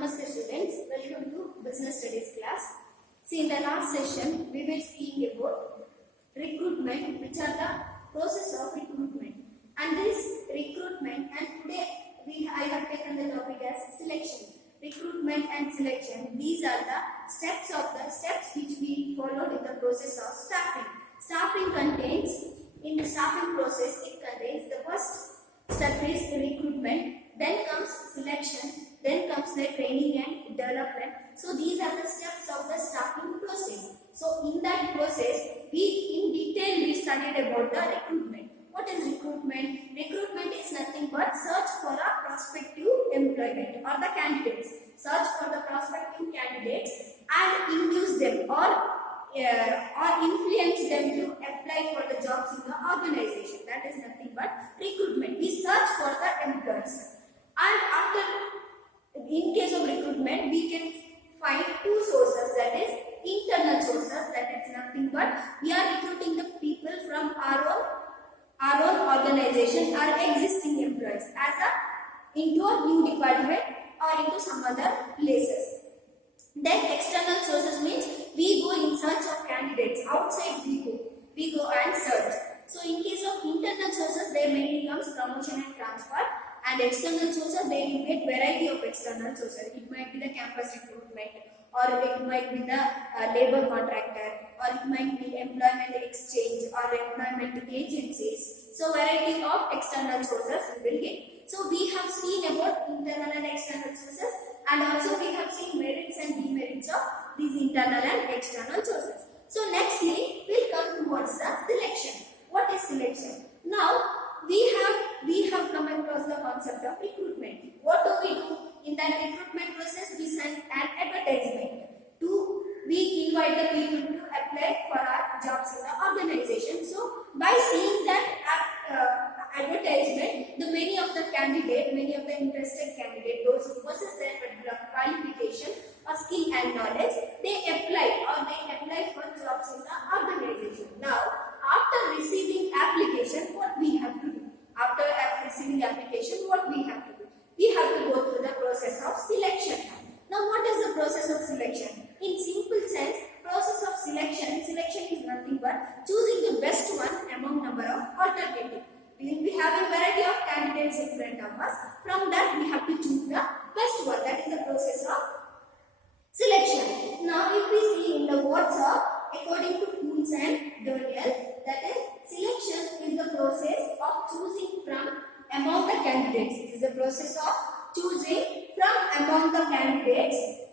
Namaste students, welcome to Business Studies class. See, in the last session, we were seeing about recruitment, which are the process of recruitment. And this recruitment, and today I have taken the topic as selection. Recruitment and selection, these are the steps which we follow in the process of staffing. Staffing contains, in the staffing process, it contains the first step is recruitment, then comes selection, then comes the training and development. So these are the steps of the staffing process. So in that process, in detail we studied about the recruitment. What is recruitment? Recruitment is nothing but search for a prospective employment or the candidates. Search for the prospective candidates and induce them or influence them to apply for the jobs in the organization. That is nothing but recruitment. We search for the employees. And after, in case of recruitment, we can find two sources, that is internal sources, that is nothing but we are recruiting the people from our own organization, our existing employees into a new department or into some other places. Then external sources means we go in search of candidates, outside we go and search. So in case of internal sources, there mainly comes promotion and transfer, and external sources, there will be a variety of external sources. It might be the campus recruitment, or it might be the labor contractor, or it might be employment exchange or employment agencies. So variety of external sources we will get. So we have seen about internal and external sources, and also we have seen merits and demerits of these internal and external sources. So nextly, we will come towards the selection. What is selection? Now we have come across the concept of recruitment. What do we do? In that recruitment process, we send an advertisement. We invite the people to apply for our jobs in the organization. So by seeing that advertisement, many of the interested candidates, those who possess their particular qualification or skill and knowledge, they apply for jobs in the organization. Now, after receiving application, what we have to do? After receiving application, what we have to do? We have to go through the process of selection. Now, what is the process of selection? In simple sense, process of selection is nothing but choosing the best one among number of alternatives. We will be having variety of candidates in front of us. From that, we have to choose the best one. That is the process of selection. Now, if we see in the words of according to Kuhns and Daniel, that is selection is the process of choosing from among the candidates. It is the process of choosing from among the candidates.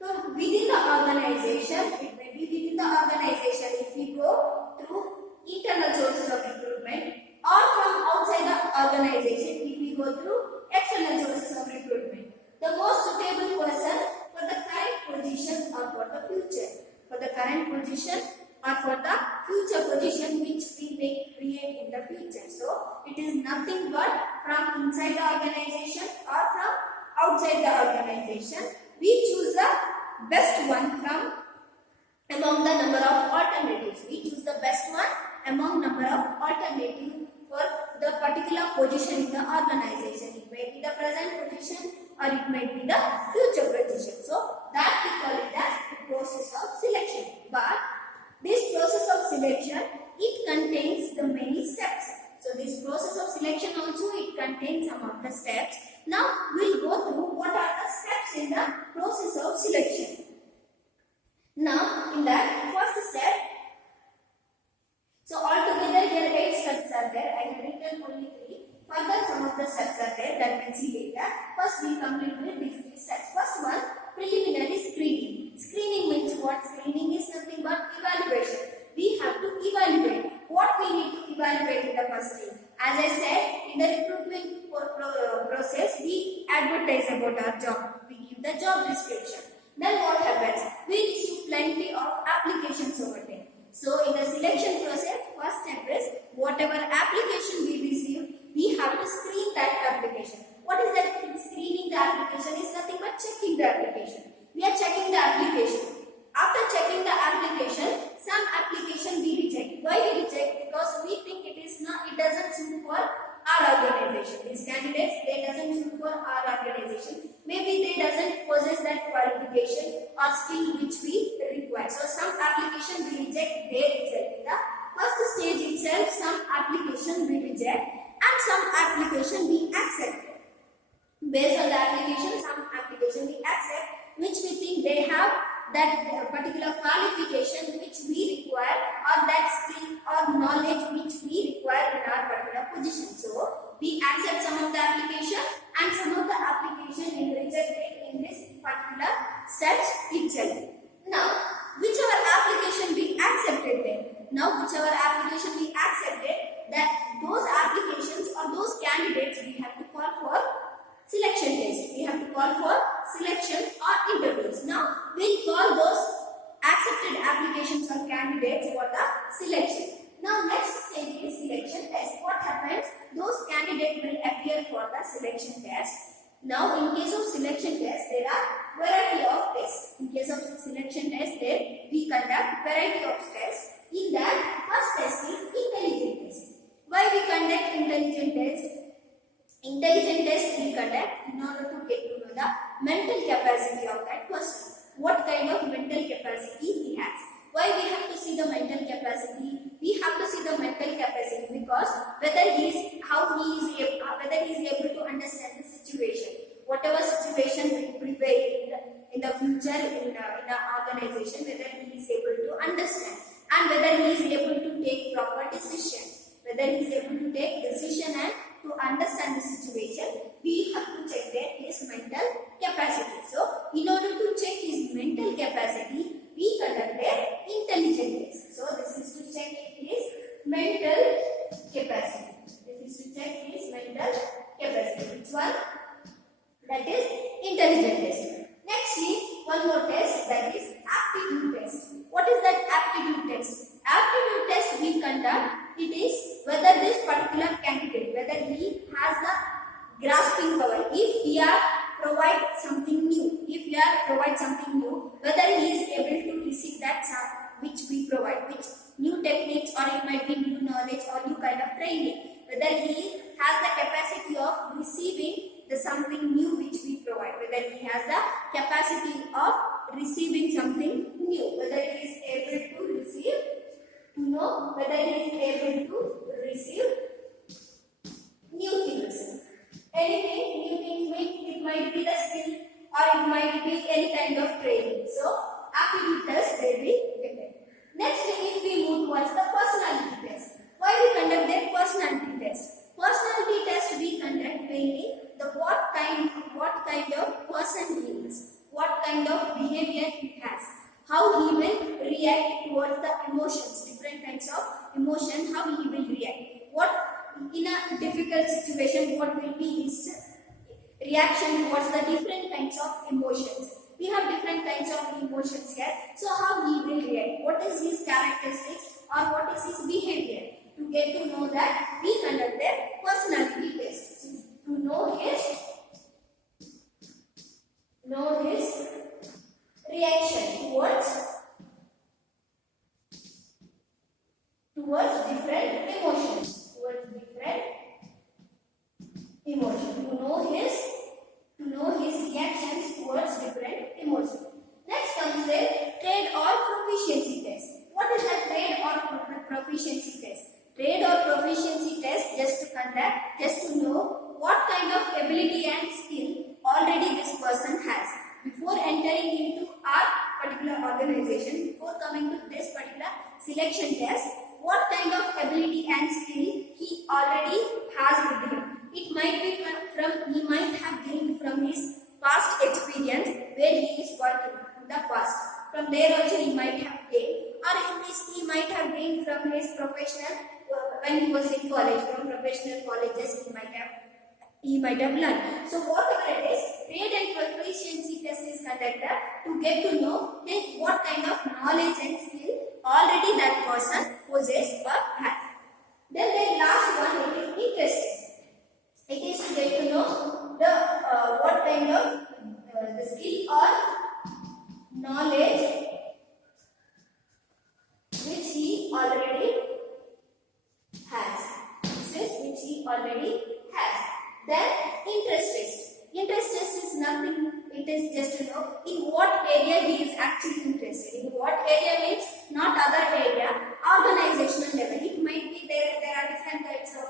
So within the organization, it may be within the organization if we go through internal sources of recruitment, or from outside the organization if we go through external sources of recruitment. The most suitable person for the current position or for the future. For the current position or for the future position which we may create in the future. So it is nothing but from inside the organization or from outside the organization. We choose the best one from among the number of alternatives. We choose the best one among number of alternatives for the particular position in the organization. It may be the present position or it may be the future position. So that we call it as the process of selection. But this process of selection, it contains the many steps. So this process of selection also, it contains some of the steps. Now we will go through what are the steps in the process of selection. Now in that first step, so altogether here 8 steps are there. I have written only 3. Further some of the steps are there that we will see later. First we complete with these 3 steps. First one, preliminary screening. Screening means what? Screening is nothing but evaluation. We have to evaluate. What we need to evaluate in the first thing? As I said, in the recruitment process, we advertise about our job. We give the job description. Then what happens? We receive plenty of applications over there. So in the selection process, first step is whatever application we receive, we have to screen that application. What is that? Screening the application is nothing but checking the application. We are checking the application. After checking the application, some application we reject. Why we reject? Because we think it doesn't suit for our organization. These candidates, they doesn't suit for our organization. Maybe they doesn't qualification or skill which we require. So some application we reject there itself. In the first stage itself, some application we reject and some application we accept. Based on the application, some application we accept which we think they have that particular qualification which we require or that skill or knowledge which we require in our particular position. So we accept some of the application and some of the application we reject it in this particular steps itself. Now whichever application we accepted then, that those applications or those candidates we have to call for selection test. We have to call for selection or interviews. Now we'll call those accepted applications or candidates for the selection. Now next stage is selection test. What happens? Those candidates will appear for the selection test. Now in case of selection test, there are variety of tests. In case of selection test, there we conduct variety of tests. In that, first test is intelligent test. Why we conduct intelligent test? Intelligent test we conduct in order to get to know the mental capacity of that person. What kind of mental capacity he has. Why we have to see the mental capacity? We have to see the mental capacity because whether he is able to understand the situation. Whatever situation will prevail in the future in the organization, whether he is able to understand and whether he is able to take proper decision. Whether he is able to take decision and to understand the situation, we have to check his mental capacity. So, in order to check his mental capacity, we conduct an intelligent test. So, this is to check his mental capacity. Which one? That is intelligent test. Next, one more test, that is aptitude test. What is that aptitude test? Aptitude test we conduct. It is whether this particular candidate, whether he has the grasping power, if he provide something new, whether he is able to receive that which we provide, which new techniques or it might be new knowledge or new kind of training, whether he has the capacity of receiving the something new which we provide, whether he has the capacity of receiving something new, whether he is able to receive new things. Anything, new things means it might be the skill or it might be any kind of training. So, aptitude test will be given. Next, if we move towards the personality test. Why we conduct the personality test? Personality test we conduct mainly the what kind of person he is, what kind of behavior he has, how he will react towards the emotions, different kinds of emotion, how he will react. What in a difficult situation, what will be his reaction towards the different kinds of emotions. We have different kinds of emotions here. So how he will react, what is his characteristics or what is his behavior. To get to know that, we conduct the personality test. So, to know his reaction towards different emotions. To know his reactions towards different emotions. Next comes the trade or proficiency test. What is the trade or proficiency test? Trade or proficiency test just to know what kind of ability and skill already this person has. Before entering into our particular organization, before coming to this particular selection test, what kind of ability and skill he already has with him. It might be he might have gained from his past experience where he is working in the past. From there also he might have gained, or he might have gained from his professional when he was in college, from professional colleges he might have learned. So whatever it is, trade and proficiency test is conducted to get to know what kind of knowledge and skill already that person possesses or has. Then the last one, it is interest test. It is to get to know the what kind of the skill or knowledge which he already has. Which he already has. Then interest test. Interest test is nothing. It it is just to know in what area he is actually interested. In what area means not other area, organizational level. It might be there are different types of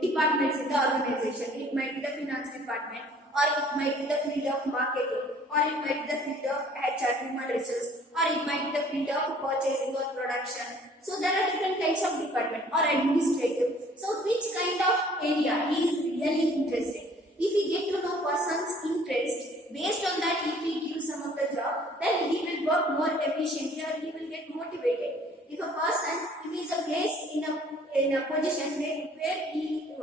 departments in the organization. It might be the finance department, or it might be the field of marketing, or it might be the field of HR, human resource, or it might be the field of purchasing or production. So there are different kinds of department or administrative. So which kind of area he is really interested. If we get to know person's interest, based on that, if we give some of the job, then he will work more efficiently or he will get motivated. If a person, if he is a placed in a position where he,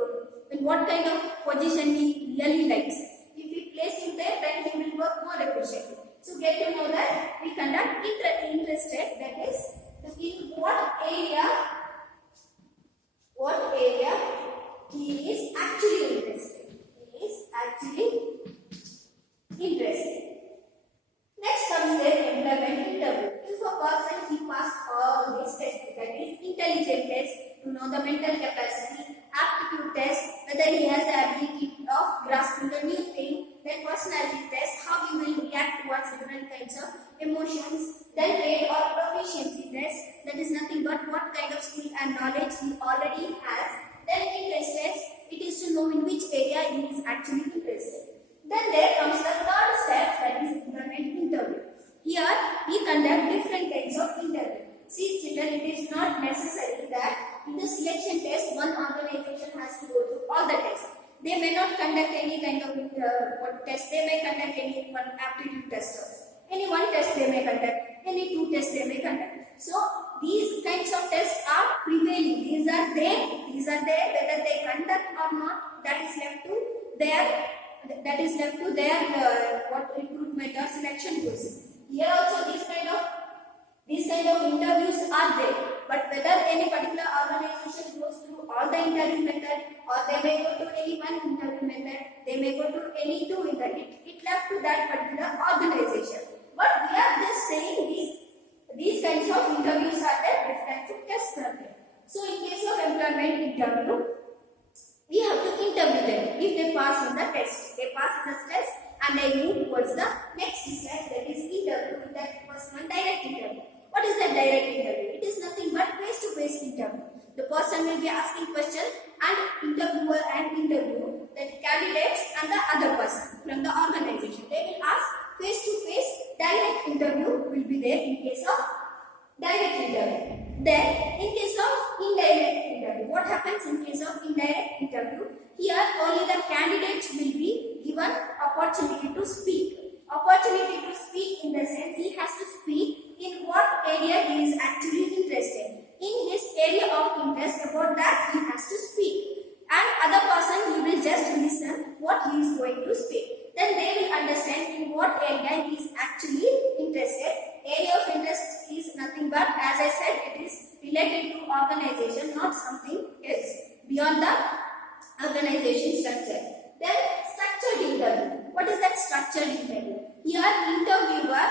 in what kind of position he really likes, if we place him there, then he will work more efficiently. So get to know that we conduct interested, that is, in what area he is actually interested. Next comes the employment interview. If a person he passed all these tests, that is intelligence test to know the mental capacity, aptitude test, whether he has the ability of grasping the new thing, then personality test, how he will react towards different kinds of emotions, then trade or proficiency test, that is nothing but what kind of skill and knowledge he already has, then interest test, it is to know in which area he is actually interested. Then there comes the third step, that is employment interview. Here we conduct different kinds of interview. See children, it is not necessary that in the selection test one organization has to go through all the tests. They may not conduct any kind of test. They may conduct any one aptitude test. Any one test they may conduct. Any two tests they may conduct. So these kinds of tests are prevailing. These are there. Whether they conduct or not, that is left to their what recruitment or selection process. Here also these kind of interviews are there. But whether any particular organization goes through all the interview method, or they may go to any one interview method, they may go to any two interview. It left to that particular organization. But we are just saying these kinds of interviews are there, these kinds of tests are there. So in case of employment interview, we have to interview them. If they pass in the test, and they move towards the next step, that is interview with that first one, direct interview. What is that direct interview? It is nothing but face-to-face interview. The person will be asking questions, and interviewer and interview, the candidates and the other person from the organization. They will ask face-to-face. Direct interview will be there in case of direct interview. Then in case of indirect interview, what happens in case of indirect interview? Here only the candidates will be given opportunity to speak. Opportunity to speak in the sense he has to speak in what area he is actually interested. In his area of interest, about that he has to speak. And other person he will just listen what he is going to speak. Then they will understand in what area he is actually interested. Area of interest is nothing but, as I said, it is related to organization, not something else beyond the organization structure. Then structured interview. What is that structured interview? Here interviewer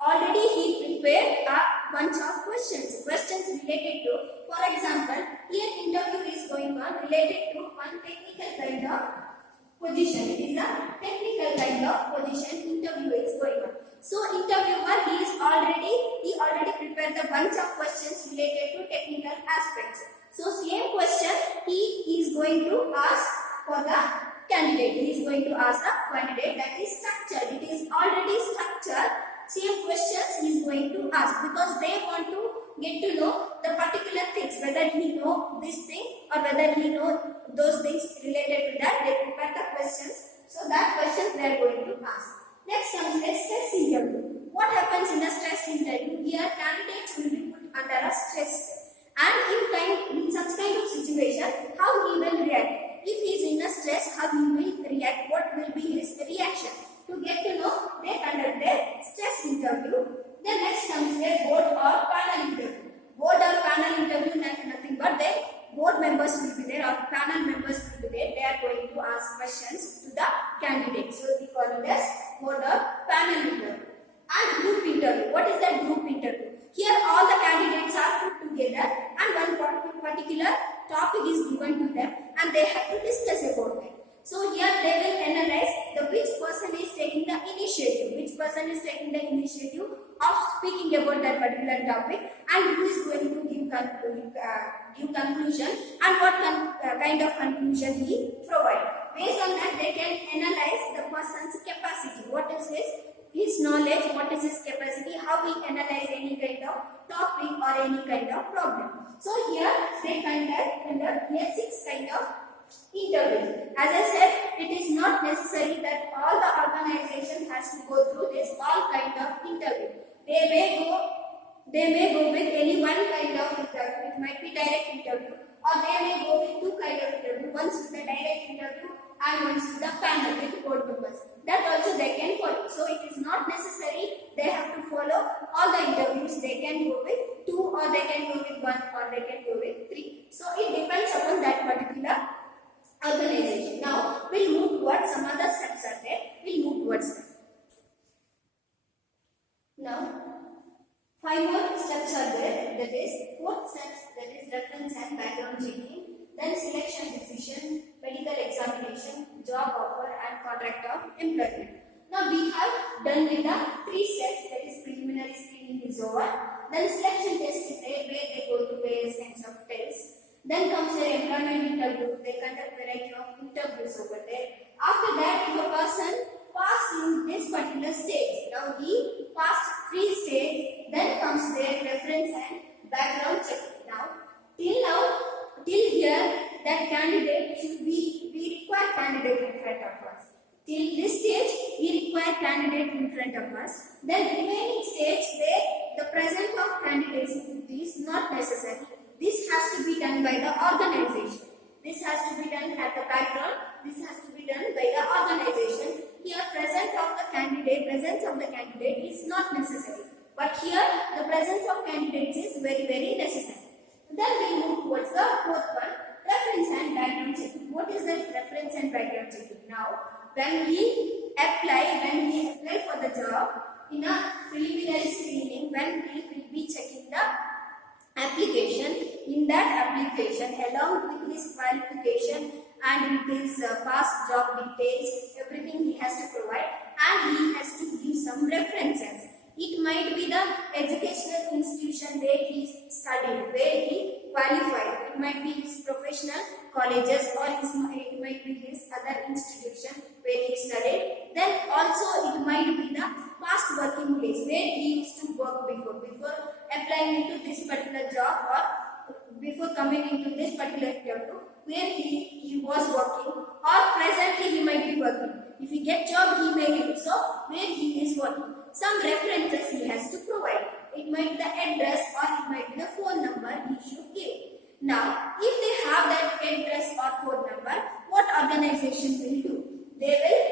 already he prepared a bunch of questions related to, for example, here interview is going on related to one technical kind of position. It is a technical kind of position interview is going on. So interviewer he already prepared the bunch of questions related to technical aspects. So same question he is going to ask for the candidate. He is going to ask a candidate, that is structured. It is already structured. Same questions he is going to ask, because they want to get to know the particular things, whether he know this thing or whether he know those things related to that. They prepare the questions. So that questions they are going to ask. Next comes the stress interview. What happens in the stress interview? Here candidates will be put under a stress, and in such kind of situation, how he will react. If he is in a stress, how he will react, what will be his reaction. To get to know, they conduct their stress interview. Then next comes their board or panel interview. Board or panel interview, nothing but their board members will be there or panel members will be there. They are going to ask questions to the candidates. So we call it as board or panel interview. And group interview. What is that group interview? Here all the candidates are put together and one particular topic is given person is taking the initiative of speaking about that particular topic, and who is going to give conclusion, and what kind of conclusion he provide. Based on that, they can analyze the person's capacity. What is his knowledge, what is his capacity, how he analyze any kind of topic or any kind of problem. So here they conduct here 6 kind of interviews. As I said, it is not necessary that all the organization has to go through this all kind of interview. They may go with any one kind of interview. It might be direct interview, or they may go with 2 kind of interview. Once with the direct interview and once with the panel with board members. That also they can follow. So it is not necessary they have to follow all the interviews. They can go with 2, or they can go with 1, or they can go with 3. So it depends upon that particular organization. Now we'll move towards some other steps are there. We'll move towards them. Now 5 more steps are there. That is 4th steps, that is reference and background checking. Then selection decision, medical examination, job offer and contract of employment. Now we have done with the 3 steps, that is preliminary screening is over. Then selection test is there where they go to various kinds of tests. Then comes their employment interview. They conduct variety of interviews over there. After that, if a person passed in this particular stage, now he passed 3 stages, then comes their reference and background check. Till here, that candidate we require candidate in front of us. Till this stage, we require candidate in front of us. Then remaining stage, there the presence of candidates is not necessary. This has to be done by the organization. This has to be done at the background. This has to be done by the organization. Here, presence of the candidate is not necessary. But here, the presence of candidates is very, very necessary. Then we move towards the 4th one, reference and background checking. What is that reference and background checking? Now, when we apply for the job in a preliminary screening, when we will be checking the application, in that application along with his qualification and with his past job details, everything he has to provide, and he has to give some references. It might be the educational institution where he studied, where he qualified. It might be his professional colleges, or it might be his other institution where he studied. Then also it might be the past working place where he used to work before applying into this particular job, or before coming into this particular interview, where he was working, or presently he might be working. If he get job, he may get so where he is working. Some references he has to provide. It might be the address, or it might be the phone number he should give. Now, if they have that address or phone number, what organization will do? They will,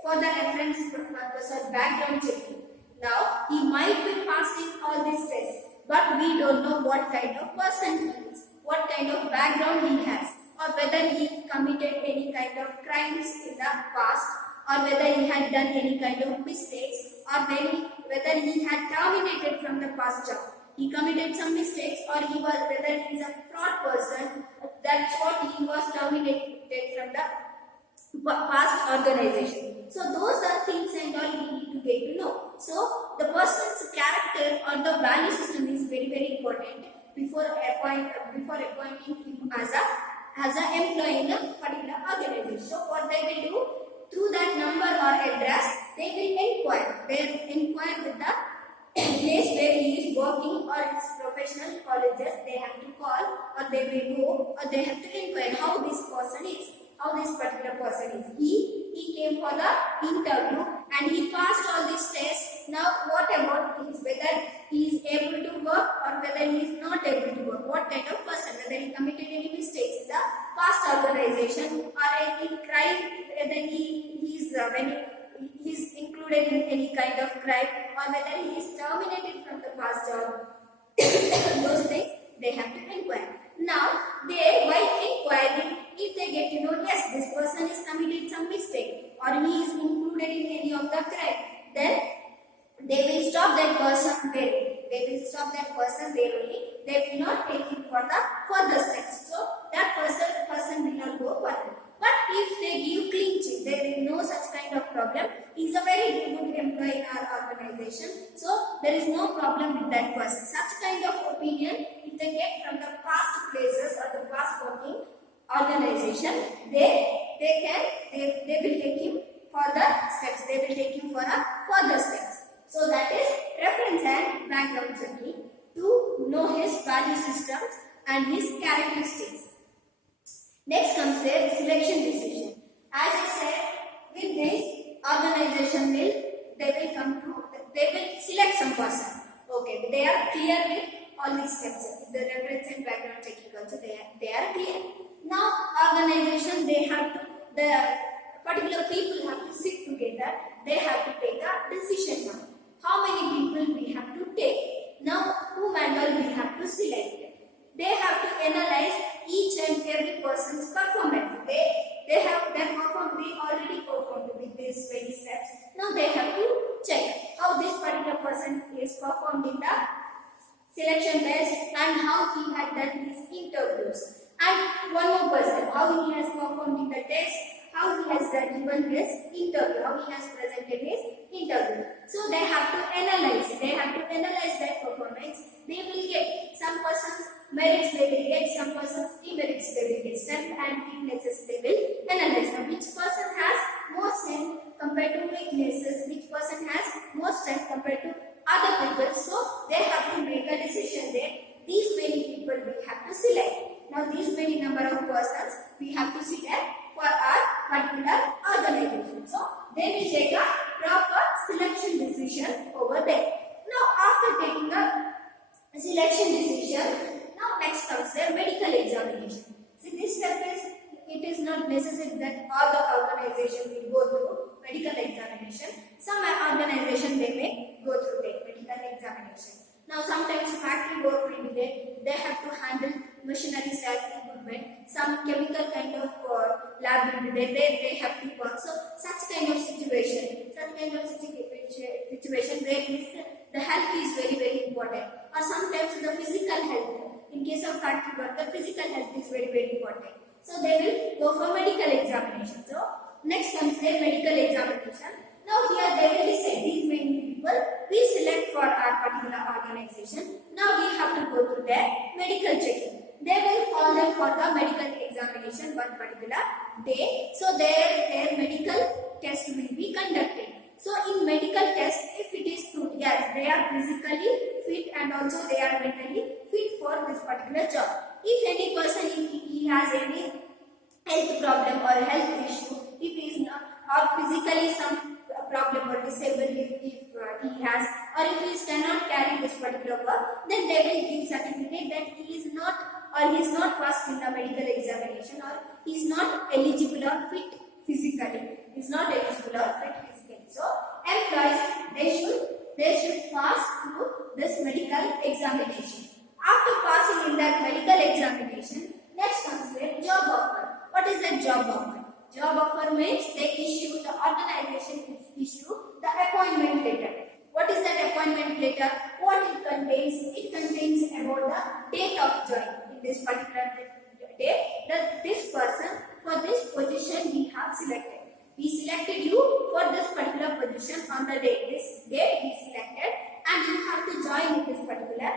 for the reference purpose or background checking. Now, he might be passing all these tests, but we don't know what kind of person he is, what kind of background he has, or whether he committed any kind of crimes in the past, or whether he had done any kind of mistakes, or whether he had terminated from the past job. He committed some mistakes, or whether he is a fraud person. That's what he was terminated from the past organization. So those are things and all we need to get to know. So the person's character or the value system is very, very important before appointing him as an employee in a particular organization. So what they will do, through that number or address, they will inquire. They will inquire with the place where he is working or his professional colleges. They have to call, or they will go, or they have to inquire how this person is, how this particular person is. He came for the interview and he passed all these tests. Now what about whether he is able to work or whether he is not able to work? What kind of person? Whether he committed any mistakes in the past organization, or any crime, whether he is included in any kind of crime, or whether he is terminated from the past job. Those things they have to inquire. Now, by inquiring, if they get to know, yes, this person is committed some mistake, or he is included in any of the crime, then they will stop that person there. They will stop that person there only. They will not take him for the further steps. So that person will not go further. But if they give clean chit, there is no such kind of problem. He is a very good employee in our organization. organization. So there is no problem with that person. Such kind of opinion, if they get from the past places or the past working organization, they will take him further steps. They will take him for a further steps. So that is reference and background checking to know his value systems and his characteristics. Next comes the selection decision. As I said, with this organization they will select some person. Okay, they are clear with all these steps. The reference and background checking also they are clear. Now organization, the particular people have to sit together. They have to take a decision now. How many people we have to take? Now whom and all we have to select. They have to analyze each and every person's performance. They already performed with these many steps. Now they have to check how this particular person is performed in the selection test and how he had done his interviews. And one more person, how he has performed in the test, how he has given his interview, how he has presented his interview. So they have to analyze. They have to analyze their performance. They will get some persons merits, they will get some persons demerits, they will get strength and weaknesses, they will analyze. Now which person has more strength compared to weaknesses, which person has more strength compared to other people. So they have to make a decision that these many people we have to select. Now these many number of persons we have to select for our particular organization. So they will take a proper selection decision over there. Now after taking a selection decision, now next comes the medical examination. See, this step is not necessary that all the organization will go through medical examination. Some organization they may go through the medical examination. Now sometimes factory work will be there. They have to handle machineries and equipment. Some chemical kind of lab will be there. They have to work. So such kind of situation where the health is very, very important. Or sometimes the physical health. In case of factory work, the physical health is very, very important. So they will go for medical examination. So next comes the medical examination. Now here they will decide these many people we select for our particular organization. Now we have to go through their medical checking. They will call them for the medical examination one particular day. So their medical test will be conducted. So in medical test, if it is true, yes, they are physically fit and also they are mentally fit for this particular job. If any person, if he has any health problem or health issue, if he is not, or physically some problem or disabled, if he has, or if he cannot carry this particular work, then they will give certificate that he is not passed in the medical examination, or he is not eligible or fit physically. He is not eligible or fit physically. So employees they should pass through this medical examination. After passing in that medical examination, next comes the job offer. What is a job offer? Job offer means the organization issue the appointment letter. What is that appointment letter? What it contains? It contains about the date of join. In this particular day, that this person for this position we have selected. We selected you for this particular position on the day. This day we selected, and you have to join in this particular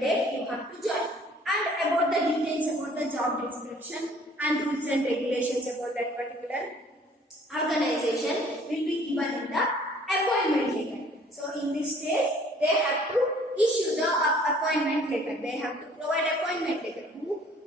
day. You have to join. And about the details about the job description and rules and regulations about that particular organization will be given in the appointment letter. So in this stage, they have to issue the appointment letter. They have to provide appointment letter.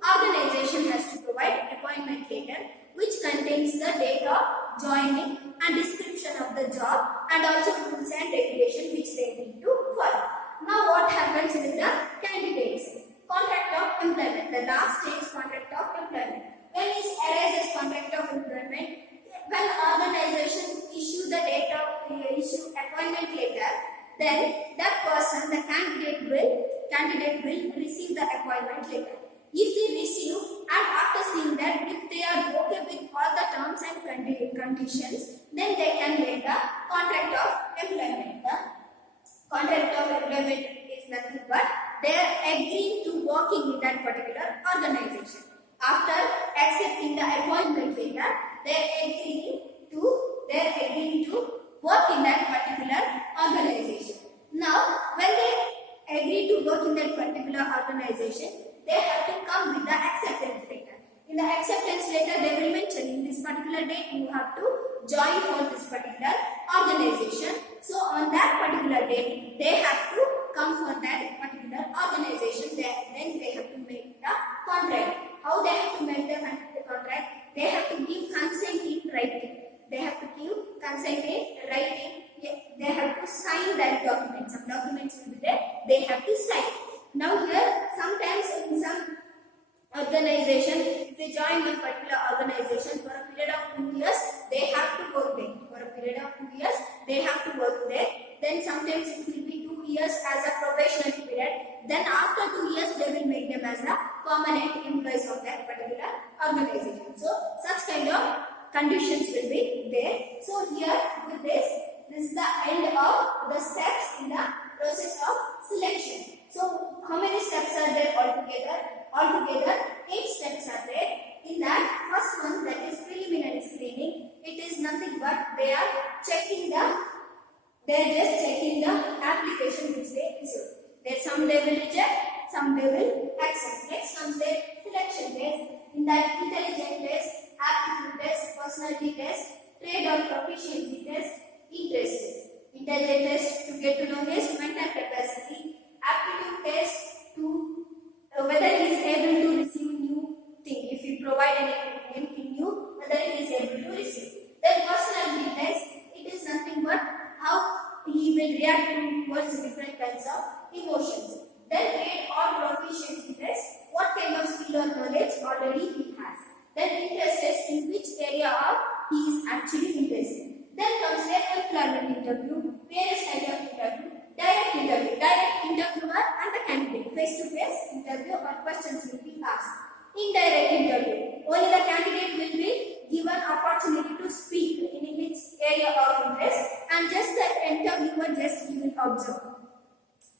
Organization has to provide appointment letter which contains the date of joining and description of the job and also rules and regulations which they need to follow. Now what happens with the candidates? Contract of employment. The last stage, contract of employment. When is arises contract of employment? When organization issue the date of issue appointment letter, then that person, the candidate will receive the appointment letter. If they receive, and after seeing that, if they are okay with all the terms and conditions, then they can make a contract of employment. The contract of employment is nothing but they are agreeing to working in that particular organization. After accepting the appointment letter, they are agreeing to work in that particular for this particular organization. So on that particular date, they have to come for that particular organization. Then they have to make the contract. How they have to make the contract? They have to give consent in writing. They have to give consent in writing. They have to sign that document. Some documents will be there. They have to sign. Now here, sometimes in some organization, if they join one particular organization for a period of 2 years, they have to work there. For a period of 2 years, they have to work there. Then sometimes it will be 2 years as a probationary period. Then after 2 years, they will make them as a permanent employees of that particular organization. So such kind of conditions will be there. So here with this is the end of the steps in the process of selection. So how many steps are there altogether? Altogether 8 steps are there. In that first one, that is preliminary screening, it is nothing but they are just checking the application which they receive. There some they will reject, some they will accept. Next comes their selection test. In that intelligence test, aptitude test, personality test, trade or proficiency test, interest test. Intelligence test to get to know his mental capacity, aptitude test to whether he is able to receive new thing. If you provide anything new, whether he is able to receive. Then personality test, it is nothing but how he will react towards different kinds of emotions. Then trade or proficiency test, what kind of skill or knowledge already he has. Then interest test, in which area of he is actually interested. Then comes the employment interview, various kind of interview, direct interview. Direct interviewer and the candidate, face-to-face interview or questions will be asked. Indirect interview, only the candidate will be given opportunity to speak in his area of interest, and just the interviewer just he will observe.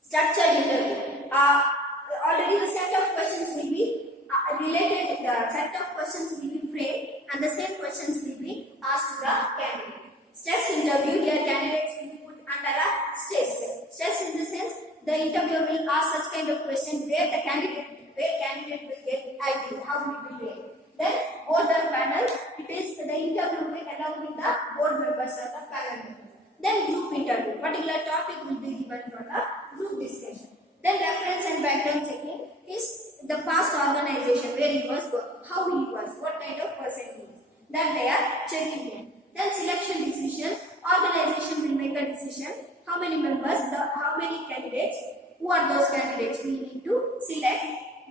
Structured interview, already the set of questions will be related. The set of questions will be framed, and the same questions will be asked to the candidate. Stress interview, here candidates will be put under a stress. Stress in the sense, the interviewer will ask such kind of question where candidate will get idea how he will react. Then board and panel, it is the interview will along with the board members or the panel members. Then group interview, particular topic will be given for the group discussion. Then reference and background checking is the past organization where he was, how he was, what kind of person he is. That they are checking in. Then selection decision, organization will make a decision, how many members, how many candidates, who are those candidates we need to select.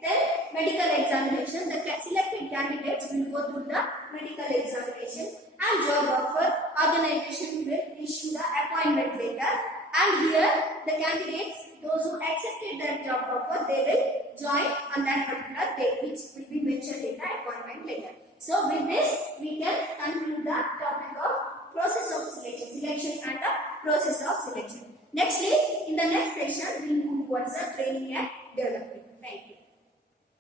Then medical examination, the selected candidates will go through the medical examination, and job offer, organization will issue the appointment letter, and here the candidates, those who accepted that job offer, they will join on that particular date which will be mentioned in the appointment letter. So with this we can conclude the topic of process of selection and the process of selection. Nextly, in the next section we will move towards the training and